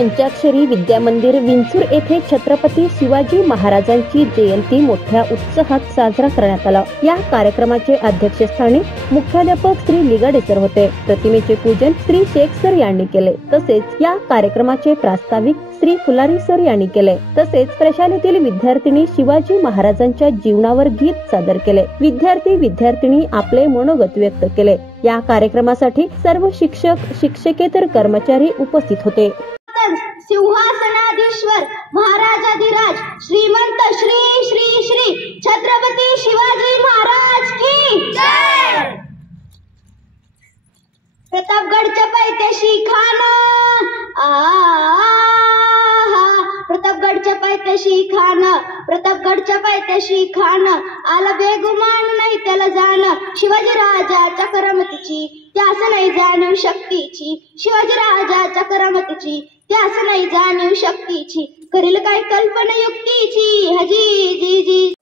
पंचाक्षरी विद्यामंदिर विंचूर येथे छत्रपती शिवाजी महाराजांची जयंती मोठ्या उत्साहात साजरा करण्यात आला। या कार्यक्रमाचे अध्यक्षस्थानी मुख्याध्यापक श्री लिगाडे सर होते। प्रतिमेचे पूजन श्री शेख सर यांनी केले। तसेच या कार्यक्रमाचे प्रास्ताविक श्री फुलारी सर यांनी केले। तसेच प्रशालेतील विद्यार्थिनी शिवाजी महाराजांच्या जीवनावर गीत सादर केले। विद्यार्थी आपले मनोगत व्यक्त केले। या कार्यक्रमासाठी सर्व शिक्षक शिक्षकेतर कर्मचारी उपस्थित होते। सिंहासनाधीश्वर महाराजाधिराज श्रीमंत श्री श्री श्री छत्रपती शिवाजी महाराज की जय। प्रतापगडच्या पायथ्याशी खान प्रतापगडच्या पायथ्याशी खान आला बेगुमान नाही त्याला जाण। शिवाजी राजाच्या करामतीची त्यास नाही जाणीव शक्तीची। शिवाजी राजाच्या करामतीची त्यास नाही जाणीव शक्तीची। करील काय कल्पना युक्तीची हजी जी जी